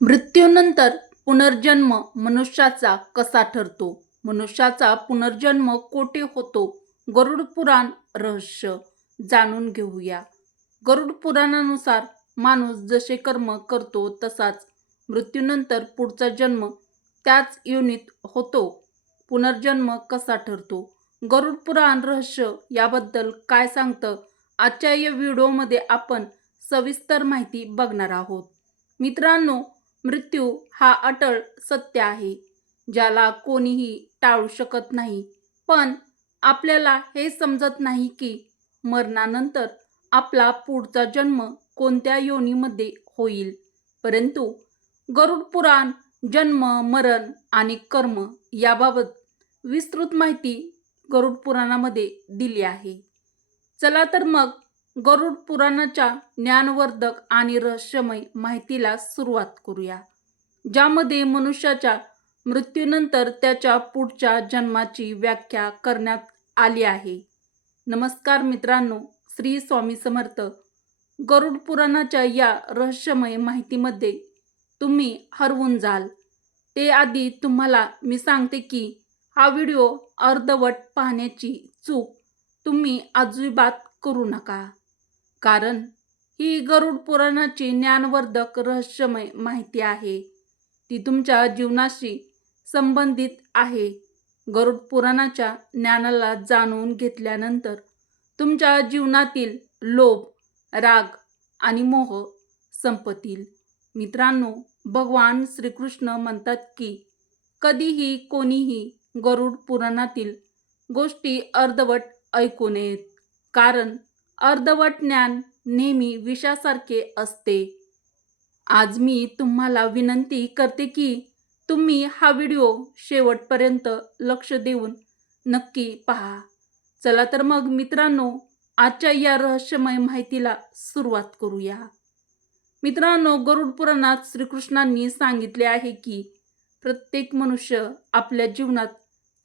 मृत्यूनंतर पुनर्जन्म मनुष्याचा कसा ठरतो? मनुष्याचा पुनर्जन्म कोठे होतो? गरुड पुराण रहस्य जाणून घेऊया. गरुड पुराणानुसार माणूस जसे कर्म करतो तसाच मृत्यूनंतर पुढचा जन्म त्याच योनीत होतो. पुनर्जन्म कसा ठरतो? गरुड पुराण रहस्य याबद्दल काय सांगतं? आजच्या या व्हिडिओमध्ये आपण सविस्तर माहिती बघणार आहोत. मित्रांनो मृत्यू हा अटळ सत्य आहे ज्याला कोणीही टाळू शकत नाही. पण आपल्याला हे समजत नाही की मरणानंतर आपला पुढचा जन्म कोणत्या योनीमध्ये होईल. परंतु गरुड पुराण जन्म मरण आणि कर्म याबाबत विस्तृत माहिती गरुड पुराणामध्ये दिली आहे. चला तर मग गरुड पुराणाच्या ज्ञानवर्धक आणि रहस्यमय माहितीला सुरुवात करूया ज्यामध्ये मनुष्याच्या मृत्यूनंतर त्याच्या पुढच्या जन्माची व्याख्या करण्यात आली आहे. नमस्कार मित्रांनो श्री स्वामी समर्थ. गरुड पुराणाच्या या रहस्यमय माहितीमध्ये तुम्ही हरवून जाल. ते आधी तुम्हाला मी सांगते की हा व्हिडिओ अर्धवट पाहण्याची चूक तुम्ही अजिबात करू नका. कारण ही गरुड पुराणाची ज्ञानवर्धक रहस्यमय माहिती आहे. ती तुमच्या जीवनाशी संबंधित आहे. गरुड पुराणाच्या ज्ञानाला जाणून घेतल्यानंतर तुमच्या जीवनातील लोभ राग आणि मोह संपतील. मित्रांनो भगवान श्रीकृष्ण म्हणतात की कधीही कोणीही गरुड पुराणातील गोष्टी अर्धवट ऐकू नयेत. कारण अर्धवट ज्ञान नेहमी विषासारखे असते. आज मी तुम्हाला विनंती करते की तुम्ही हा व्हिडिओ शेवटपर्यंत लक्ष देऊन नक्की पहा. चला तर मग मित्रांनो आजच्या या रहस्यमय माहितीला सुरुवात करूया. मित्रांनो गरुड पुराणात श्रीकृष्णांनी सांगितले आहे की प्रत्येक मनुष्य आपल्या जीवनात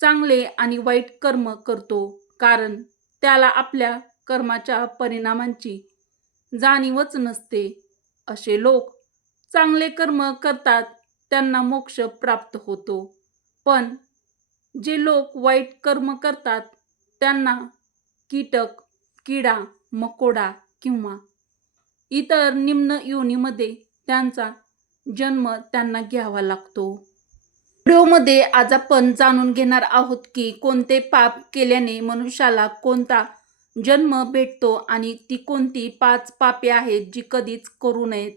चांगले आणि वाईट कर्म करतो कारण त्याला आपल्या कर्माच्या परिणामांची जाणीवच नसते. असे लोक चांगले कर्म करतात त्यांना मोक्ष प्राप्त होतो. पण जे लोक वाईट कर्म करतात त्यांना कीटक किडा मकोडा किंवा इतर निम्न योनीमध्ये त्यांचा जन्म त्यांना घ्यावा लागतो. व्हिडिओमध्ये आज आपण जाणून घेणार आहोत की कोणते पाप केल्याने मनुष्याला कोणता जन्म भेटतो आणि ती कोणती पाच पापे आहेत जी कधीच करू नयेत.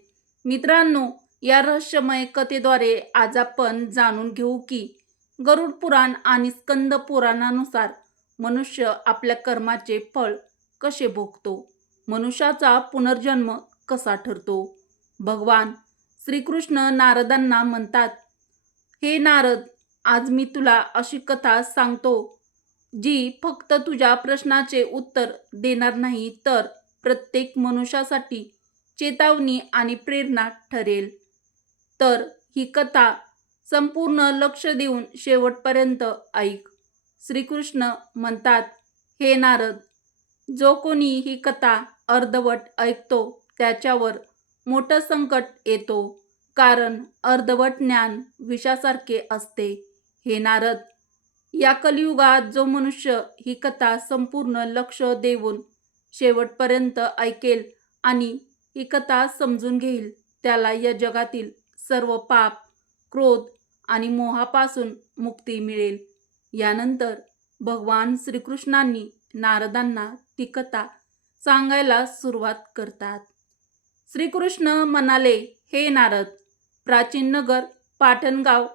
मित्रांनो या रहस्यमय कथेद्वारे आज आपण जाणून घेऊ की गरुड पुराण आणि स्कंद पुराणानुसार मनुष्य आपल्या कर्माचे फळ कसे भोगतो? मनुष्याचा पुनर्जन्म कसा ठरतो? भगवान श्रीकृष्ण नारदांना म्हणतात हे नारद आज मी तुला अशी कथा सांगतो जी फक्त तुझ्या प्रश्नाचे उत्तर देणार नाही तर प्रत्येक मनुष्यासाठी चेतावणी आणि प्रेरणा ठरेल. तर ही कथा संपूर्ण लक्ष देऊन शेवटपर्यंत ऐक. श्रीकृष्ण म्हणतात हे नारद जो कोणी ही कथा अर्धवट ऐकतो त्याच्यावर मोठं संकट येतो कारण अर्धवट ज्ञान विषासारखे असते. हे नारद या कलियुगात जो मनुष्य ही कथा संपूर्ण लक्ष देऊन शेवटपर्यंत ऐकेल आणि ही कथा समजून घेईल त्याला या जगातील सर्व पाप क्रोध आणि मोहापासून मुक्ती मिळेल. यानंतर भगवान श्रीकृष्णांनी नारदांना ती कथा सांगायला सुरुवात करतात. श्रीकृष्ण म्हणाले हे नारद प्राचीन नगर पाटणगाव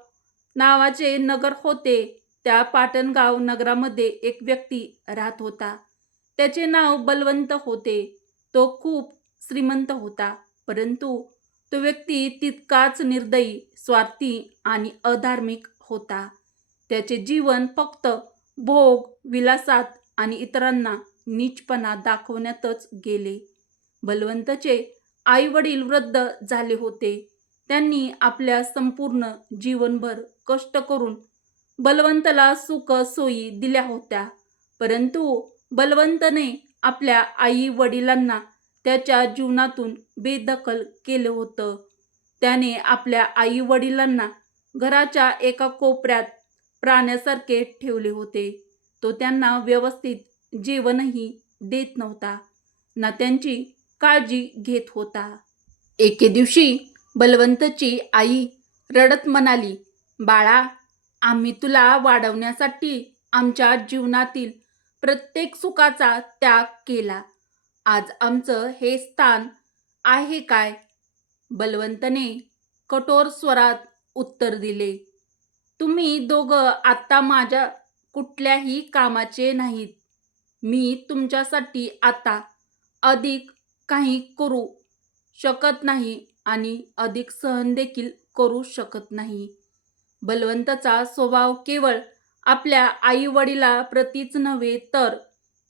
नावाचे नगर होते. त्या पाटणगाव नगरामध्ये एक व्यक्ती राहत होता. त्याचे नाव बलवंत होते. तो खूप श्रीमंत होता परंतु तो व्यक्ती तितकाच निर्दयी स्वार्थी आणि अधार्मिक होता. त्याचे जीवन फक्त भोग विलासात आणि इतरांना नीचपणा दाखवण्यातच गेले. बलवंतचे आई वडील वृद्ध झाले होते. त्यांनी आपल्या संपूर्ण जीवनभर कष्ट करून बलवंतला सुख सोयी दिल्या होत्या. परंतु बलवंतने आपल्या आई वडिलांना त्याच्या जीवनातून बेदखल केलं होतं. त्याने आपल्या आई वडिलांना घराच्या एका कोपऱ्यात प्राण्यासारखे ठेवले होते. तो त्यांना व्यवस्थित जेवणही देत नव्हता. ना त्यांची काळजी घेत होता. एके दिवशी बलवंतची आई रडत म्हणाली बाळा आम्ही तुला वाढवण्यासाठी आमच्या जीवनातील प्रत्येक सुखाचा त्याग केला. आज आमचं हे स्थान आहे काय? बलवंतने कठोर स्वरात उत्तर दिले. तुम्ही दोघं आत्ता माझ्या कुठल्याही कामाचे नाहीत. मी तुमच्यासाठी आता अधिक काही करू शकत नाही आणि अधिक सहन देखील करू शकत नाही. बलवंताचा स्वभाव केवळ आपल्या आई वडिलाप्रतीच नव्हे तर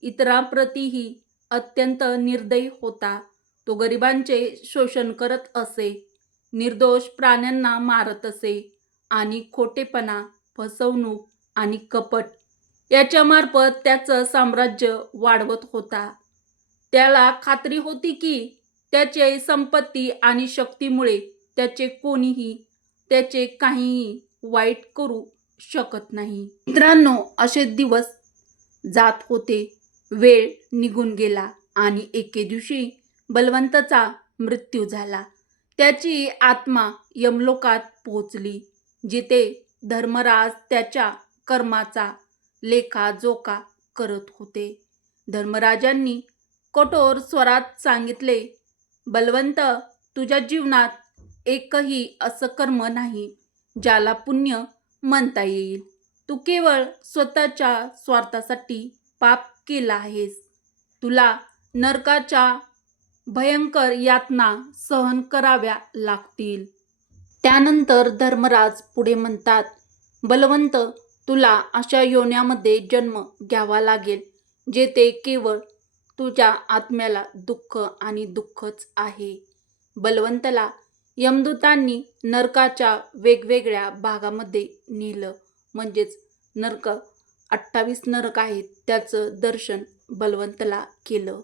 इतरांप्रतीही अत्यंत निर्दयी होता. तो गरिबांचे शोषण करत असे निर्दोष प्राण्यांना मारत असे आणि खोटेपणा फसवणूक आणि कपट याच्यामार्फत त्याचं साम्राज्य वाढवत होता. त्याला खात्री होती की त्याचे संपत्ती आणि शक्तीमुळे त्याचे कोणीही त्याचे काहीही वाईट करू शकत नाही. मित्रांनो असे दिवस जात होते. वेळ निघून गेला आणि एके दिवशी बलवंतचा मृत्यू झाला. त्याची आत्मा यमलोकात पोहोचली जिथे धर्मराज त्याच्या कर्माचा लेखाजोखा करत होते. धर्मराजांनी कठोर स्वरात सांगितले बलवंत तुझ्या जीवनात एकही असं कर्म नाही. ज्याला पुण्य म्हणता येईल. तू केवळ स्वतःच्या स्वार्थासाठी पाप केला आहेस. तुला नरकाच्या भयंकर यातना सहन कराव्या लागतील. त्यानंतर धर्मराज पुढे म्हणतात बलवंत तुला अशा योन्यामध्ये जन्म घ्यावा लागेल जेथे केवळ तुझ्या आत्म्याला दुःख आणि दुःखच आहे. बलवंतला यमदूतांनी नरकाच्या वेगवेगळ्या भागामध्ये नेलं. म्हणजेच नरक अठ्ठावीस नरक आहेत त्याचं दर्शन बलवंतला केलं.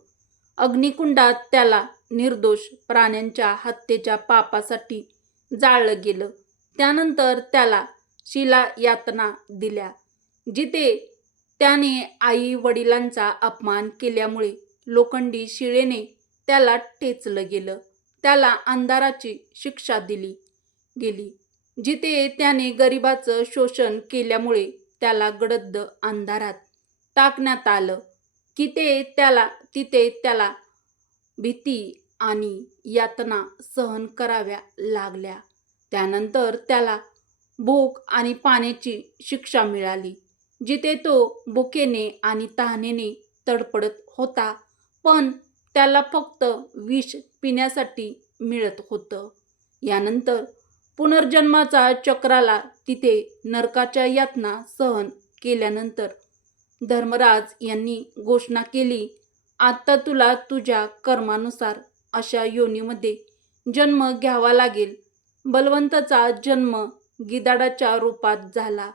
अग्निकुंडात त्याला निर्दोष प्राण्यांच्या हत्येच्या पापासाठी जाळलं गेलं. त्यानंतर त्याला शिला यातना दिल्या जिथे त्याने आई वडिलांचा अपमान केल्यामुळे लोखंडी शिळेने त्याला ठेचलं गेलं. त्याला अंधाराची शिक्षा दिली गेली जिथे त्याने गरिबाचं शोषण केल्यामुळे त्याला गडद अंधारात टाकण्यात आलं. की ते त्याला तिथे त्याला भीती आणि यातना सहन कराव्या लागल्या. त्यानंतर त्याला भूक आणि पाण्याची शिक्षा मिळाली जिथे तो भुकेने आणि तहानेने तडपडत होता. पण त्याला फक्त विष पिण्यासाठी मिळत होतं. यानंतर पुनर्जन्माचा चक्राला तिथे नरकाच्या यातना सहन केल्यानंतर धर्मराज यांनी घोषणा केली आत्ता तुला तुझ्या कर्मानुसार अशा योनीमध्ये जन्म घ्यावा लागेल. बलवंताचा जन्म गिदाडाच्या रूपात झाला.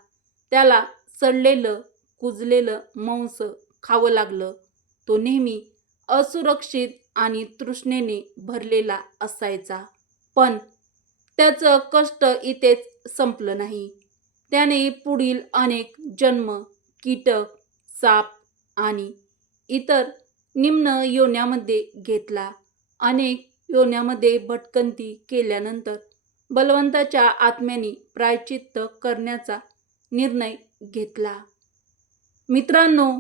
त्याला सडलेलं कुजलेलं मांस खावं लागलं. तो नेहमी असुरक्षित आणि तृष्णेने भरलेला असायचा. पण त्याचं कष्ट इथेच संपलं नाही. त्याने पुढील अनेक जन्म कीटक साप आणि इतर निम्न योन्यामध्ये घेतला. अनेक योन्यामध्ये भटकंती केल्यानंतर बलवंताच्या आत्म्याने प्रायचित्त करण्याचा निर्णय घेतला. मित्रांनो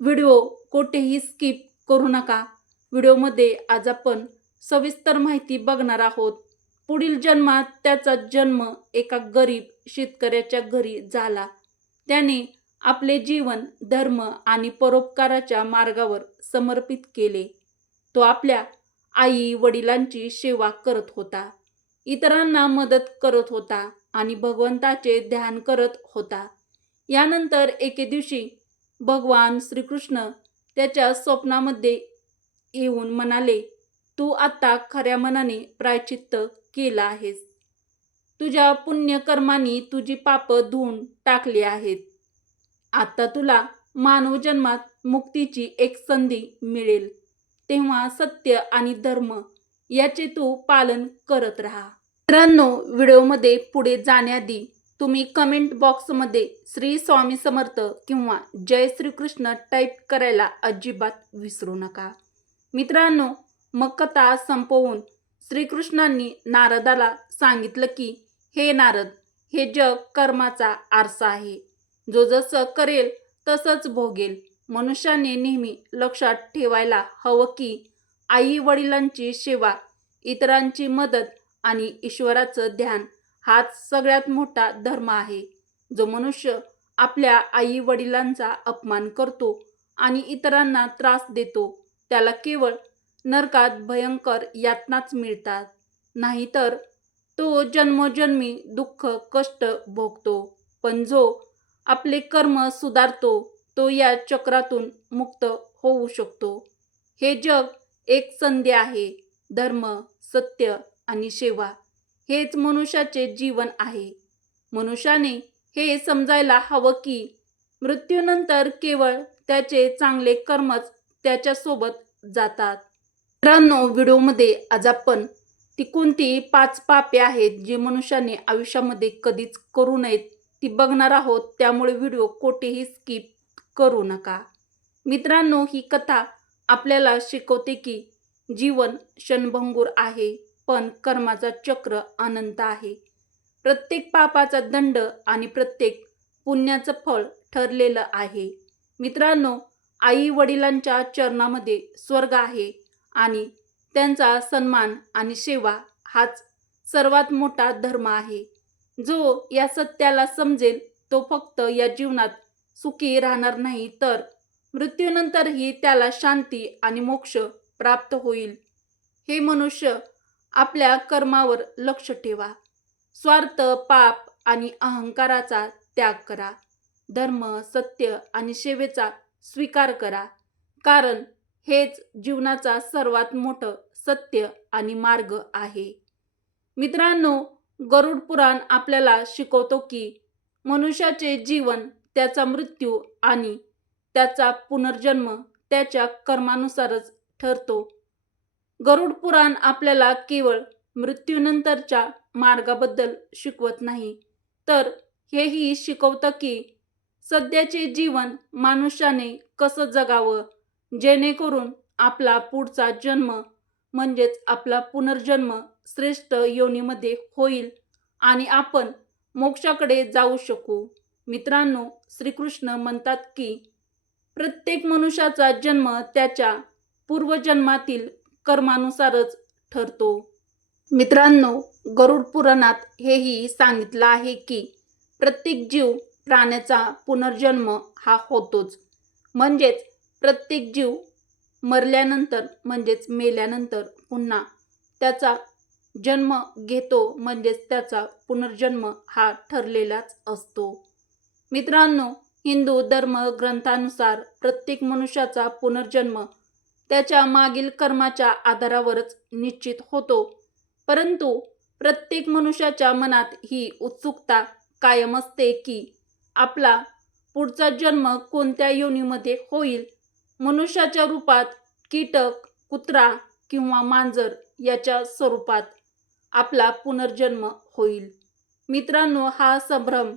व्हिडिओ कोठेही स्किप करू नका. व्हिडिओमध्ये आज आपण सविस्तर माहिती बघणार आहोत. पुढील जन्मात त्याचा जन्म एका गरीब शेतकऱ्याच्या घरी झाला. त्याने आपले जीवन धर्म आणि परोपकाराच्या मार्गावर समर्पित केले. तो आपल्या आई वडिलांची सेवा करत होता. इतरांना मदत करत होता आणि भगवंताचे ध्यान करत होता. यानंतर एके दिवशी भगवान श्रीकृष्ण त्याच्या स्वप्नामध्ये येऊन म्हणाले तू आता खऱ्या मनाने प्रायचित्त केलं आहेस. तुझ्या पुण्यकर्मांनी तुझी पापं धुवून टाकली आहेत. आता तुला मानव जन्मात मुक्तीची एक संधी मिळेल. तेव्हा सत्य आणि धर्म याचे तू पालन करत राहा. मित्रांनो व्हिडिओमध्ये पुढे जाण्याआधी तुम्ही कमेंट बॉक्समध्ये श्री स्वामी समर्थ किंवा जय श्रीकृष्ण टाईप करायला अजिबात विसरू नका. मित्रांनो मग कथा संपवून श्रीकृष्णांनी नारदाला सांगितलं की हे नारद हे जग कर्माचा आरसा आहे. जो जसं करेल तसंच भोगेल. मनुष्याने नेहमी लक्षात ठेवायला हवं की आई वडिलांची सेवा इतरांची मदत आणि ईश्वराचं ध्यान हाच सगळ्यात मोठा धर्म आहे. जो मनुष्य आपल्या आई वडिलांचा अपमान करतो आणि इतरांना त्रास देतो त्याला केवळ नरकात भयंकर यातनाच मिळतात. नाहीतर तो जन्मोजन्मी दुःख कष्ट भोगतो. पण जो आपले कर्म सुधारतो तो या चक्रातून मुक्त होऊ शकतो. हे जग एक संधी आहे. धर्म सत्य आणि सेवा हेच मनुष्याचे जीवन आहे. मनुष्याने हे समजायला हवं की मृत्यूनंतर केवळ त्याचे चांगले कर्मच त्याच्यासोबत जातात. मित्रांनो व्हिडिओमध्ये आज आपण ती कोणती पाच पापे आहेत जी मनुष्याने आयुष्यामध्ये कधीच करू नयेत ती बघणार आहोत. त्यामुळे व्हिडिओ कोठेही स्किप करू नका. मित्रांनो ही कथा आपल्याला शिकवते की जीवन क्षणभंगूर आहे पण कर्माचा चक्र अनंत आहे. प्रत्येक पापाचा दंड आणि प्रत्येक पुण्याचं फळ ठरलेलं आहे. मित्रांनो आई वडिलांच्या चरणामध्ये स्वर्ग आहे आणि त्यांचा सन्मान आणि सेवा हाच सर्वात मोठा धर्म आहे. जो या सत्याला समजेल तो फक्त या जीवनात सुखी राहणार नाही तर मृत्यूनंतरही त्याला शांती आणि मोक्ष प्राप्त होईल. हे मनुष्य आपल्या कर्मावर लक्ष ठेवा. स्वार्थ पाप आणि अहंकाराचा त्याग करा. धर्म सत्य आणि सेवेचा स्वीकार करा. कारण हेच जीवनाचा सर्वात मोठं सत्य आणि मार्ग आहे. मित्रांनो गरुड पुराण आपल्याला शिकवतो की मनुष्याचे जीवन त्याचा मृत्यू आणि त्याचा पुनर्जन्म त्याच्या कर्मानुसारच ठरतो. गरुड पुराण आपल्याला केवळ मृत्यूनंतरच्या मार्गाबद्दल शिकवत नाही. तर हेही शिकवतं की सध्याचे जीवन मनुष्याने कसं जगावं? जेणेकरून आपला पुढचा जन्म म्हणजेच आपला पुनर्जन्म श्रेष्ठ योनीमध्ये होईल आणि आपण मोक्षाकडे जाऊ शकू. मित्रांनो श्रीकृष्ण म्हणतात की प्रत्येक मनुष्याचा जन्म त्याच्या पूर्वजन्मातील कर्मानुसारच ठरतो. मित्रांनो गरुड पुराणात हेही सांगितलं आहे की प्रत्येक जीव प्राण्याचा पुनर्जन्म हा होतोच. म्हणजेच प्रत्येक जीव मरल्यानंतर म्हणजेच मेल्यानंतर पुन्हा त्याचा जन्म घेतो म्हणजेच त्याचा पुनर्जन्म हा ठरलेलाच असतो. मित्रांनो हिंदू धर्म ग्रंथानुसार प्रत्येक मनुष्याचा पुनर्जन्म त्याच्या मागील कर्माच्या आधारावरच निश्चित होतो. परंतु प्रत्येक मनुष्याच्या मनात ही उत्सुकता कायम असते की आपला पुढचा जन्म कोणत्या योनीमध्ये होईल? मनुष्याच्या रूपात कीटक कुत्रा किंवा मांजर याच्या स्वरूपात आपला पुनर्जन्म होईल. मित्रांनो हा संभ्रम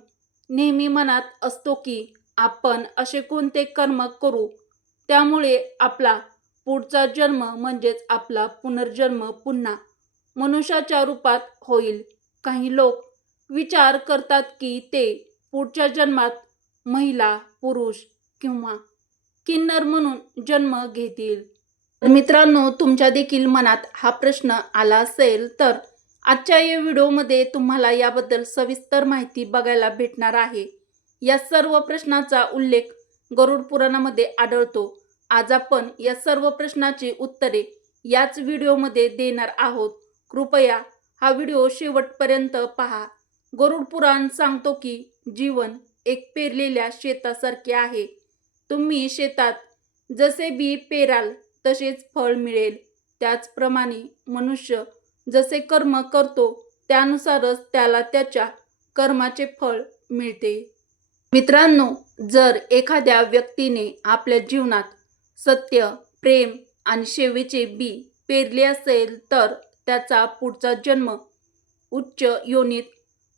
नेहमी मनात असतो की आपण असे कोणते कर्म करू? त्यामुळे आपला पुढचा जन्म म्हणजेच आपला पुनर्जन्म पुन्हा मनुष्याच्या रूपात होईल. काही लोक विचार करतात की ते पुढच्या जन्मात महिला पुरुष किंवा किन्नर म्हणून जन्म घेतील. तर मित्रांनो तुमच्या देखील मनात हा प्रश्न आला असेल तर आजच्या या व्हिडिओमध्ये तुम्हाला याबद्दल सविस्तर माहिती बघायला भेटणार आहे. या सर्व प्रश्नाचा उल्लेख गरुड पुराणामध्ये आढळतो. आज आपण या सर्व प्रश्नाची उत्तरे याच व्हिडिओमध्ये देणार आहोत. कृपया हा व्हिडिओ शेवटपर्यंत पहा. गरुड पुराण सांगतो की जीवन एक पेरलेल्या शेतासारखे आहे. तुम्ही शेतात जसे बी पेराल तसेच फळ मिळेल. त्याचप्रमाणे मनुष्य जसे कर्म करतो त्यानुसारच त्याला त्याच्या कर्माचे फळ मिळते. मित्रांनो जर एखाद्या व्यक्तीने आपल्या जीवनात सत्य प्रेम आणि सेवेचे बी पेरले असेल तर त्याचा पुढचा जन्म उच्च योनीत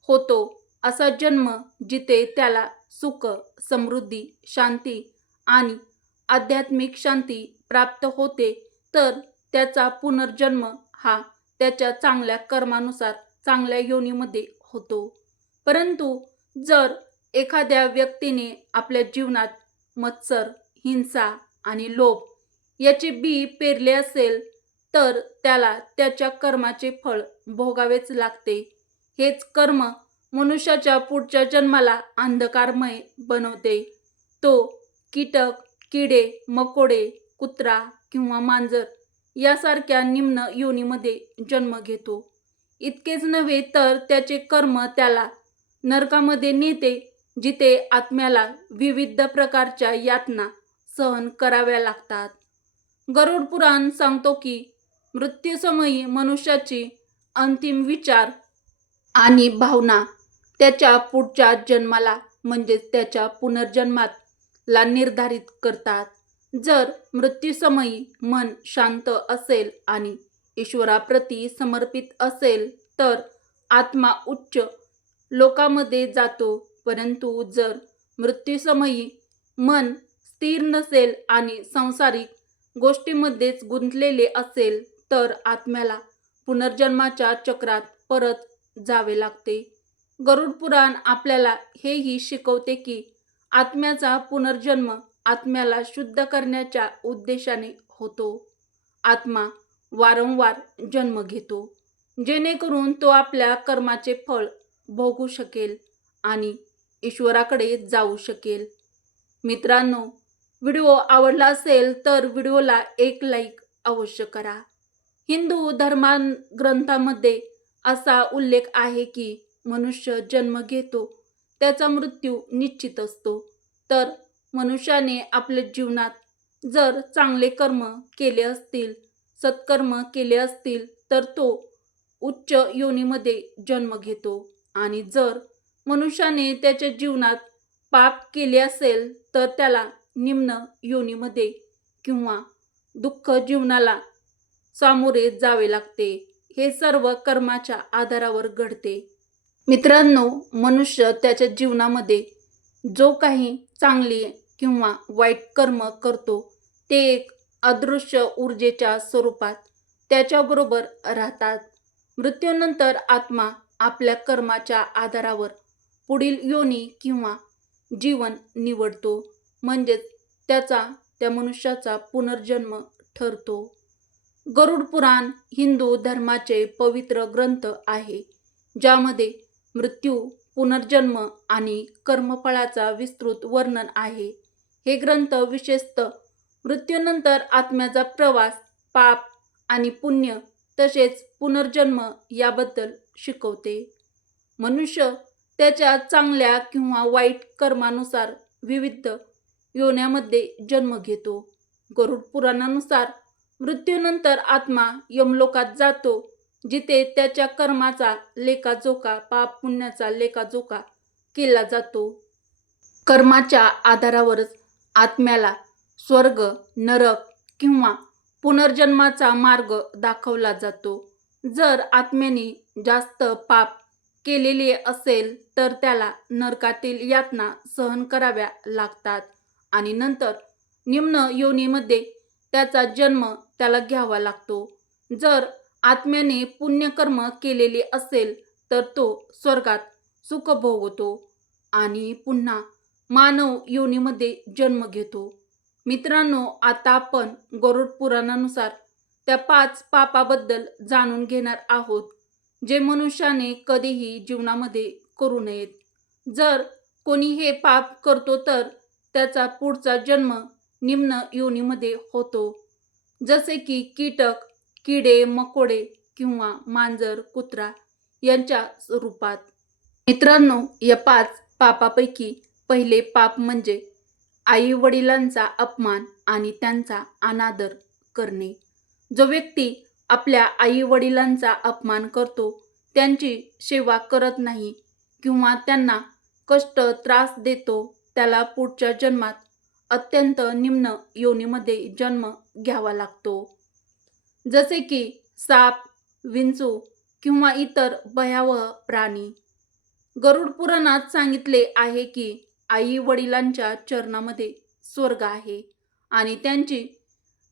होतो. असा जन्म जिथे त्याला सुख समृद्धी शांती आणि आध्यात्मिक शांती प्राप्त होते तर त्याचा पुनर्जन्म हा त्याच्या चांगल्या कर्मानुसार चांगल्या योनीमध्ये होतो. परंतु जर एखाद्या व्यक्तीने आपल्या जीवनात मत्सर हिंसा आणि लोभ याचे बी पेरले असेल तर त्याला त्याच्या कर्माचे फळ भोगावेच लागते. हेच कर्म मनुष्याच्या पुढच्या जन्माला अंधकारमय बनवते. तो कीटक किडे मकोडे कुत्रा किंवा मांजर यासारख्या निम्न योनीमध्ये जन्म घेतो. इतकेच नव्हे तर त्याचे कर्म त्याला नरकामध्ये नेते जिथे आत्म्याला विविध प्रकारच्या यातना सहन कराव्या लागतात. गरुड पुराण सांगतो की मृत्यूसमयी मनुष्याची अंतिम विचार आणि भावना त्याच्या पुढच्या जन्माला म्हणजेच त्याच्या पुनर्जन्मात ला निर्धारित करतात. जर मृत्यूसमयी मन शांत असेल आणि ईश्वराप्रती समर्पित असेल तर आत्मा उच्च लोकामध्ये जातो. परंतु जर मृत्यूसमयी मन स्थिर नसेल आणि सांसारिक गोष्टीमध्येच गुंतलेले असेल तर आत्म्याला पुनर्जन्माच्या चक्रात परत जावे लागते. गरुड पुराण आपल्याला हेही शिकवते की आत्म्याचा पुनर्जन्म आत्म्याला शुद्ध करण्याच्या उद्देशाने होतो. आत्मा वारंवार जन्म घेतो जेणेकरून तो आपल्या कर्माचे फळ भोगू शकेल आणि ईश्वराकडे जाऊ शकेल. मित्रांनो व्हिडिओ आवडला असेल तर व्हिडिओला एक लाईक अवश्य करा. हिंदू धर्मान ग्रंथामध्ये असा उल्लेख आहे की मनुष्य जन्म घेतो त्याचा मृत्यू निश्चित असतो. तर मनुष्याने आपल्या जीवनात जर चांगले कर्म केले असतील सत्कर्म केले असतील तर तो उच्च योनीमध्ये जन्म घेतो. आणि जर मनुष्याने त्याच्या जीवनात पाप केले असेल तर त्याला निम्न योनीमध्ये किंवा दुःख जीवनाला सामोरे जावे लागते. हे सर्व कर्माच्या आधारावर घडते. मित्रांनो मनुष्य त्याच्या जीवनामध्ये जो काही चांगली किंवा वाईट कर्म करतो ते एक अदृश्य ऊर्जेच्या स्वरूपात त्याच्याबरोबर राहतात. मृत्यूनंतर आत्मा आपल्या कर्माच्या आधारावर पुढील योनी किंवा जीवन निवडतो म्हणजेच त्याचा त्या मनुष्याचा पुनर्जन्म ठरतो. गरुड पुराण हिंदू धर्माचे पवित्र ग्रंथ आहे ज्यामध्ये मृत्यू पुनर्जन्म आणि कर्मफळाचा विस्तृत वर्णन आहे. हे ग्रंथ विशेषतः मृत्यूनंतर आत्म्याचा प्रवास पाप आणि पुण्य तसेच पुनर्जन्म याबद्दल शिकवते. मनुष्य त्याच्या चांगल्या किंवा वाईट कर्मानुसार विविध योन्यामध्ये जन्म घेतो. गरुड पुराणानुसार मृत्यूनंतर आत्मा यमलोकात जातो जिथे त्याच्या कर्माचा लेखाजोखा पाप पुण्याचा लेखाजोखा केला जातो. कर्माच्या आधारावरच आत्म्याला स्वर्ग नरक किंवा पुनर्जन्माचा मार्ग दाखवला जातो. जर आत्म्याने जास्त पाप केलेले असेल तर त्याला नरकातील यातना सहन कराव्या लागतात. आणि नंतर निम्न योनीमध्ये त्याचा जन्म त्याला घ्यावा लागतो. जर आत्म्याने पुण्यकर्म केलेले असेल तर तो स्वर्गात सुख भोगतो आणि पुन्हा मानव योनीमध्ये जन्म घेतो. मित्रांनो आता आपण गरुड पुराणानुसार त्या पाच पापाबद्दल जाणून घेणार आहोत जे मनुष्याने कधीही जीवनामध्ये करू नयेत. जर कोणी हे पाप करतो तर त्याचा पुढचा जन्म निम्न योनीमध्ये होतो. जसे की कीटक किडे मकोडे किंवा मांजर कुत्रा यांच्या रूपात मित्रांनो या पाच पापापैकी पहिले पाप म्हणजे आई वडिलांचा अपमान आणि त्यांचा अनादर करणे. जो व्यक्ती आपल्या आई वडिलांचा अपमान करतो त्यांची सेवा करत नाही किंवा त्यांना कष्ट त्रास देतो त्याला पुढच्या जन्मात अत्यंत निम्न योनीमध्ये जन्म घ्यावा लागतो. जसे की साप विंचू किंवा इतर भयावह प्राणी. गरुड पुराणात सांगितले आहे की आई वडिलांच्या चरणामध्ये स्वर्ग आहे आणि त्यांची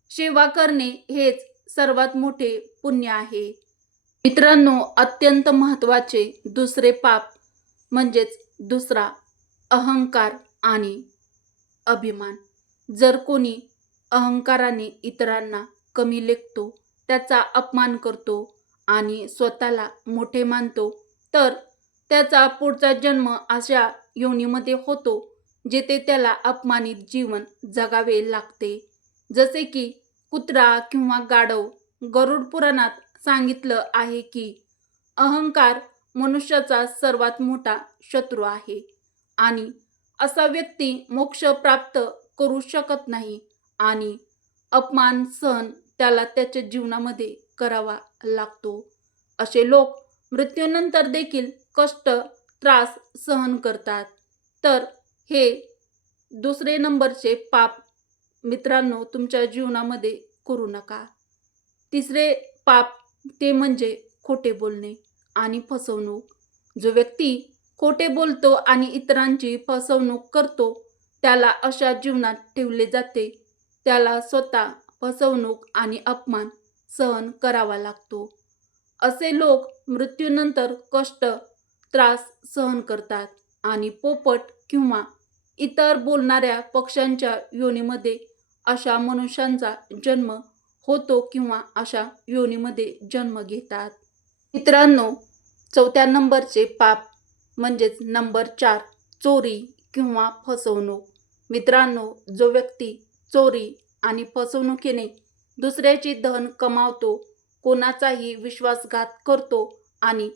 सेवा करणे हेच सर्वात मोठे पुण्य आहे. मित्रांनो अत्यंत महत्त्वाचे दुसरे पाप म्हणजेच दुसरा अहंकार आणि अभिमान. जर कोणी अहंकाराने इतरांना कमी लेखतो त्याचा अपमान करतो आणि स्वतःला मोठे मानतो तर त्याचा पुढचा जन्म अशा योनीमध्ये होतो जेथे त्याला अपमानित जीवन जगावे लागते. जसे की कुत्रा किंवा गाढव गरुड पुराणात सांगितलं आहे की अहंकार मनुष्याचा सर्वात मोठा शत्रू आहे आणि असा व्यक्ती मोक्ष प्राप्त करू शकत नाही आणि अपमान सहन त्याला त्याच्या जीवनामध्ये करावा लागतो. असे लोक मृत्यूनंतर देखील कष्ट त्रास सहन करतात. तर हे दुसरे नंबरचे पाप मित्रांनो तुमच्या जीवनामध्ये करू नका. तिसरे पाप ते म्हणजे खोटे बोलणे आणि फसवणूक. जो व्यक्ती खोटे बोलतो आणि इतरांची फसवणूक करतो त्याला अशा जीवनात ठेवले जाते. त्याला स्वतः फसवणूक आणि अपमान सहन करावा लागतो. असे लोक मृत्यूनंतर कष्ट त्रास सहन करतात आणि पोपट किंवा इतर बोलणाऱ्या पक्ष्यांच्या योनीमध्ये अशा मनुष्यांचा जन्म होतो किंवा अशा योनीमध्ये जन्म घेतात. मित्रांनो चौथ्या नंबरचे पाप म्हणजेच नंबर चार चोरी किंवा फसवणूक. मित्रांनो जो व्यक्ती चोरी आणि फसवणुकीने दुसऱ्याचे धन कमावतो कोणाचाही विश्वासघात करतो आणि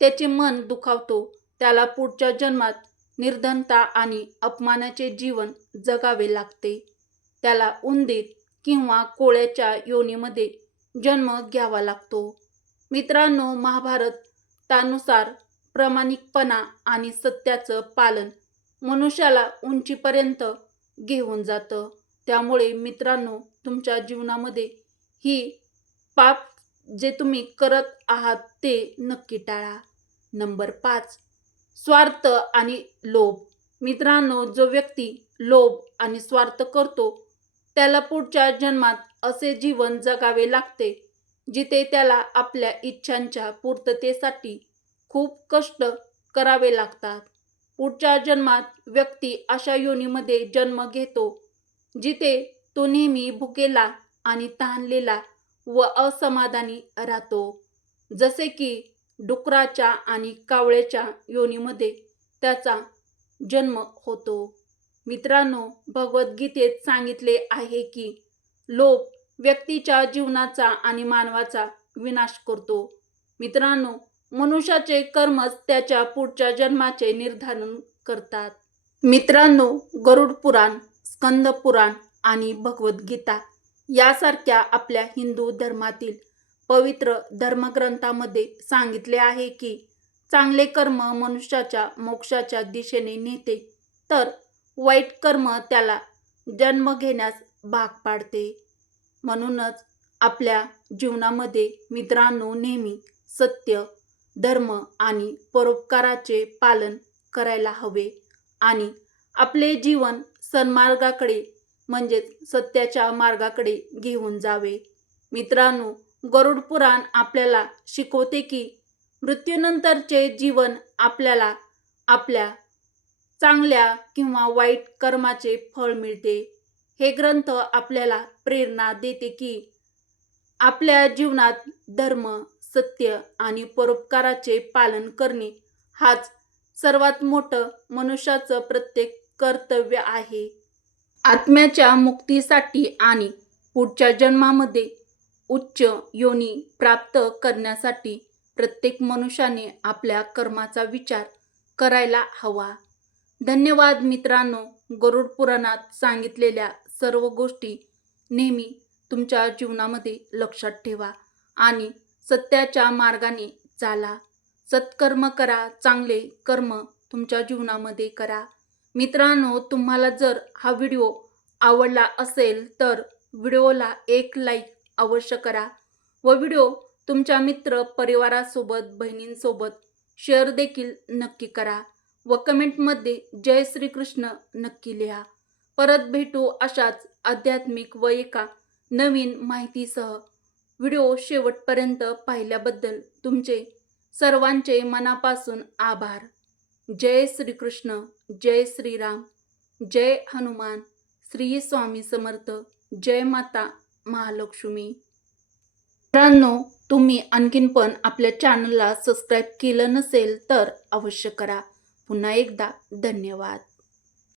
त्याचे मन दुखावतो त्याला पुढच्या जन्मात निर्धनता आणि अपमानाचे जीवन जगावे लागते. त्याला उंदीर किंवा कोळ्याच्या योनीमध्ये जन्म घ्यावा लागतो. मित्रांनो महाभारतानुसार प्रामाणिकपणा आणि सत्याचं पालन मनुष्याला उंचीपर्यंत घेऊन जातं. त्यामुळे मित्रांनो तुमच्या जीवनामध्ये ही पाप जे तुम्ही करत आहात ते नक्की टाळा. नंबर पाच स्वार्थ आणि लोभ. मित्रांनो जो व्यक्ती लोभ आणि स्वार्थ करतो त्याला पुढच्या जन्मात असे जीवन जगावे लागते जिथे त्याला आपल्या इच्छांच्या पूर्ततेसाठी खूप कष्ट करावे लागतात. पुढच्या जन्मात व्यक्ती अशा योनीमध्ये जन्म घेतो जिथे तो नेहमी भुकेला आणि तहानलेला व असमाधानी राहतो. जसे की डुकराच्या आणि कावळ्याच्या योनीमध्ये त्याचा जन्म होतो. मित्रांनो भगवद्गीतेत सांगितले आहे की लोभ व्यक्तीच्या जीवनाचा आणि मानवाचा विनाश करतो. मित्रांनो मनुष्याचे कर्मच त्याच्या पुढच्या जन्माचे निर्धारण करतात. मित्रांनो गरुड पुराण स्कंद पुराण आणि भगवद्गीता यासारख्या आपल्या हिंदू धर्मातील पवित्र धर्मग्रंथामध्ये सांगितले आहे की चांगले कर्म मनुष्याच्या मोक्षाच्या दिशेने नेते तर वाईट कर्म त्याला जन्म घेण्यास भाग पाडते. म्हणूनच आपल्या जीवनामध्ये मित्रांनो नेहमी सत्य धर्म आणि परोपकाराचे पालन करायला हवे आणि आपले जीवन सन्मार्गाकडे म्हणजेच सत्याच्या मार्गाकडे घेऊन जावे. मित्रांनो गरुड पुराण आपल्याला शिकवते की मृत्यूनंतरचे जीवन आपल्याला आपल्या चांगल्या किंवा वाईट कर्माचे फळ मिळते. हे ग्रंथ आपल्याला प्रेरणा देते की आपल्या जीवनात धर्म सत्य आणि परोपकाराचे पालन करणे हाच सर्वात मोठं मनुष्याचं प्रत्येक कर्तव्य आहे. आत्म्याच्या मुक्तीसाठी आणि पुढच्या जन्मामध्ये उच्च योनी प्राप्त करण्यासाठी प्रत्येक मनुष्याने आपल्या कर्माचा विचार करायला हवा. धन्यवाद मित्रांनो गरुड पुराणात सांगितलेल्या सर्व गोष्टी नेहमी तुमच्या जीवनामध्ये लक्षात ठेवा आणि सत्याच्या मार्गाने चाला. सत्कर्म करा चांगले कर्म तुमच्या जीवनामध्ये करा. मित्रांनो तुम्हाला जर हा व्हिडिओ आवडला असेल तर व्हिडिओला एक लाईक अवश्य करा व व्हिडिओ तुमच्या मित्र परिवारासोबत बहिणींसोबत शेअर देखील नक्की करा व कमेंटमध्ये जय श्रीकृष्ण नक्की लिहा. परत भेटू अशाच आध्यात्मिक व एका नवीन माहितीसह. व्हिडिओ शेवटपर्यंत पाहिल्याबद्दल तुमचे सर्वांचे मनापासून आभार. जय श्रीकृष्ण जय श्रीराम जय हनुमान श्री स्वामी समर्थ जय माता महालक्ष्मी. मित्रांनो तुम्ही आणखीन पण आपल्या चॅनलला सबस्क्राईब केलं नसेल तर अवश्य करा. पुन्हा एकदा धन्यवाद.